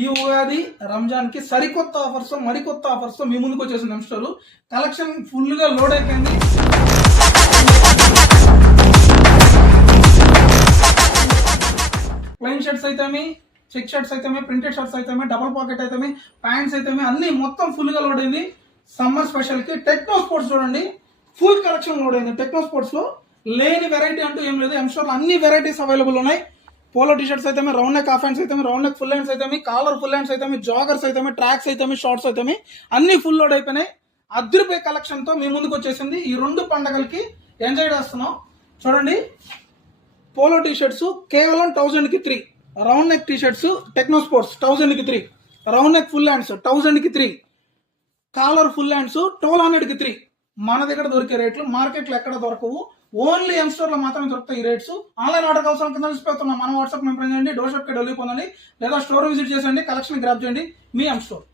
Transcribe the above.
ఈ ఉగాది రంజాన్ కి సరికొత్త ఆఫర్స్ మరికొత్త ఆఫర్స్ మీ ముందుకు వచ్చేసింది ఎంస్టోర్. కలెక్షన్ ఫుల్ గా లోడ్ అయిపోయింది. ప్లెయిన్ షర్ట్స్ అయితేమి, చెక్ షర్ట్స్ అయితేమి, ప్రింటెడ్ షర్ట్స్ అయితేమి, డబుల్ పాకెట్ అయితేమి, ప్యాంట్స్ అయితేమి అన్ని మొత్తం ఫుల్ గా లోడ్ అయింది. సమ్మర్ స్పెషల్ కి టెక్నో స్పోర్ట్స్ చూడండి, ఫుల్ కలెక్షన్ లోడ్ అయింది. టెక్నో స్పోర్ట్స్ లో లేని వెరైటీ అంటూ ఏం లేదు. ఎంస్టోర్ లో అన్ని వెరైటీస్ అవైలబుల్ ఉన్నాయి. పోలో టీ షర్ట్స్ అయితే, రౌండ్ నెక్ హాఫ్ హ్యాండ్స్ అయితే, రౌండ్ నెక్ ఫుల్ హ్యాండ్స్ అయితే, కాలర్ ఫుల్ హ్యాండ్స్ అయితే, జాగర్స్ అయితే, ట్రాక్స్ అయితే, షార్ట్స్ అయితే అన్ని ఫుల్ లోడ్ అయిపోయినాయి. అద్రిపే కలెక్షన్ తో మీ ముందుకు వచ్చేసింది. ఈ రెండు పండగలకి ఎంజాయ్ చేస్తున్నాం. చూడండి, పోలో టీ షర్ట్స్ కేవలం 1000 కి 3, round neck T shirts techno sports 1000 కి 3, రౌండ్ నెక్ ఫుల్ హ్యాండ్స్ 1000 కి 3, కాలర్ ఫుల్ హ్యాండ్స్ 1200 కి 3. మన దగ్గర దొరికే రేట్లు మార్కెట్ లో ఎక్కడ దొరకవు. ఓన్లీ ఎంస్టోర్ లో మాత్రమే దొరుకుతాయి ఈ రేట్స్. ఆన్లైన్ ఆర్డర్ అవసరం కింద తీసుకెళ్తున్నాం. మన వాట్సాప్ మెంబర్ చేయండి, డోర్ షాప్ కి డెలివరీ పొందండి, లేదా స్టోర్ విజిట్ చేసండి, కలెక్షన్ గ్రాప్ చేయండి. మీ ఎంస్టోర్.